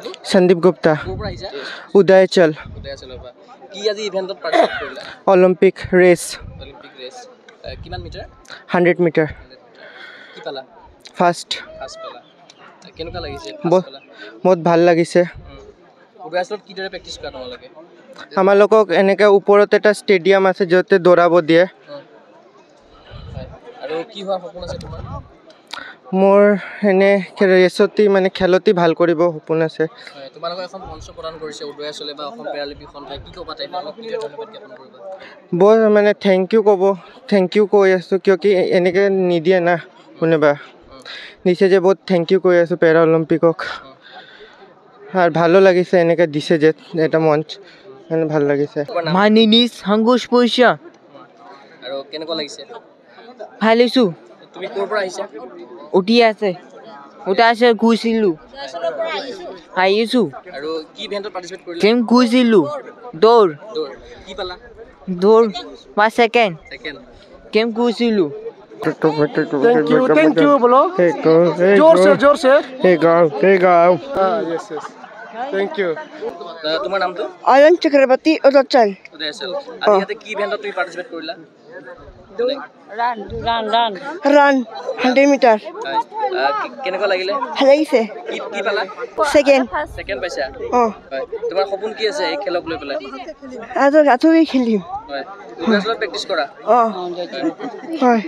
নামটো সন্দীপ গুপ্তা ক'ৰ পৰা আহিছা উদয়চল কি আজি ইভেন্টত পাৰ্টিচিপেট কৰিলা অলিম্পিক ৰেচ কিমান মিটাৰ 100 মিটাৰ কি পালা ফাৰ্ষ্ট পালা কেনেকুৱা লাগিছে বহুত ভাল লাগিছে উদয়চলত কিদৰে প্ৰেক্টিছ কৰা তোমালোকে আমালোকক এনেকৈ ওপৰত এটা ষ্টেডিয়াম আছে য'তে দৌৰাব দিয়ে আৰু কি হোৱাৰ সপোন আছে তোমাৰ মোৰ এনে ৰেচতি মানে খেলতি ভাল কৰিব সপোন আছে তোমালোকক এখন মঞ্চ প্ৰদান কৰিছে উদয়চলে বা অসম পেৰালিম্পিক সন্থাই কি ক'বা টাইম অলপ কি ধন্যবাদ জ্ঞাপন কৰিবা বৰ মানে থেংক ইউ কৈ আছোঁ কিয় কি এনেকৈ নিদিয়ে না কোনোবা দিছে যে বহুত থেংক ইউ কৈ আছোঁ পেৰা অলিম্পিকক আৰু ভালো লাগিছে এনেকৈ দিছে যে এটা মঞ্চ মানে ভাল লাগিছে My name is Hangush Puisha. আৰু কেনেকুৱা লাগিছে ভাল হৈছোঁ তুমি ক'ৰ পৰা আহিছা উঠি আছে গৈছিলোঁ আহিছোঁ আৰু কি ইভেন্টত পাৰ্টিচিপেট কৰিলা কেম গৈছিলোঁ দৌৰ কি পালা দৌৰ বা ছেকেণ্ড কেম গৈছিলোঁ Thank you bolo जोर से hey गाओ yes thank you তোমাৰ নামটো Ayan Chakrabarti Udaychal উদয়চল আজি ইয়াতে কি ইভেন্টত তুমি পাৰ্টিচিপেট কৰিলা run 100 meter কেনেকুৱা লাগিলে ভাল লাগিছে কি পালা second পাইছা তোমাৰ সপোন কি আছে এই খেলক লৈ পেলাই ৰাতি খেলিম উদয়চলত প্ৰেক্টিছ কৰা হয়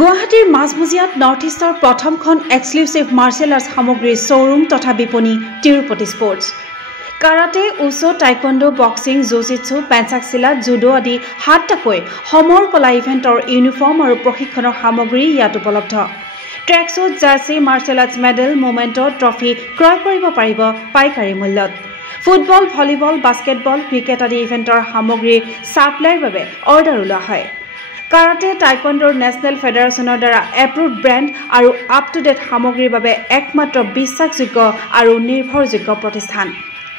গুৱাহাটীৰ মাজমজিয়াত নৰ্থ ইষ্টৰ প্ৰথমখন এক্সক্লুচিভ মাৰ্চেল আৰ্টছ সামগ্ৰীৰ শ্ব'ৰুম তথা বিপণী Tirupati sports karate wushu taekwondo boxing jujitsu pencak silat judo আদি 7টাকৈ সমৰ কলা ইভেণ্টৰ ইউনিফৰ্ম আৰু প্ৰশিক্ষণৰ সামগ্ৰী ইয়াত উপলব্ধ tracksuit jersey martial arts medal memento trophy ক্ৰয় কৰিব পাৰিব পাইকাৰী মূল্যত ফুটবল ভলীবল বাস্কেটবল ক্ৰিকেট আদি ইভেণ্টৰ সামগ্ৰীৰ ছাপ্লাইৰ বাবে অৰ্ডাৰ ওলোৱা হয় কাৰাটে টাইকোৱাণ্ডোৰ নেশ্যনেল ফেডাৰেশ্যনৰ দ্বাৰা এপ্ৰুভড ব্ৰেণ্ড আৰু আপ টু ডেট সামগ্ৰীৰ বাবে একমাত্ৰ বিশ্বাসযোগ্য আৰু নিৰ্ভৰযোগ্য প্ৰতিষ্ঠান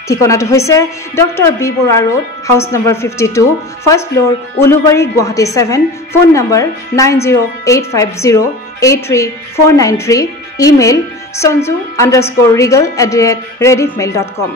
ঠিকনাটো হৈছে doctor B Barua road house number 52 first floor Ulubari Guwahati 7 phone number 9085083493 email sanju_regal@rediffmail.com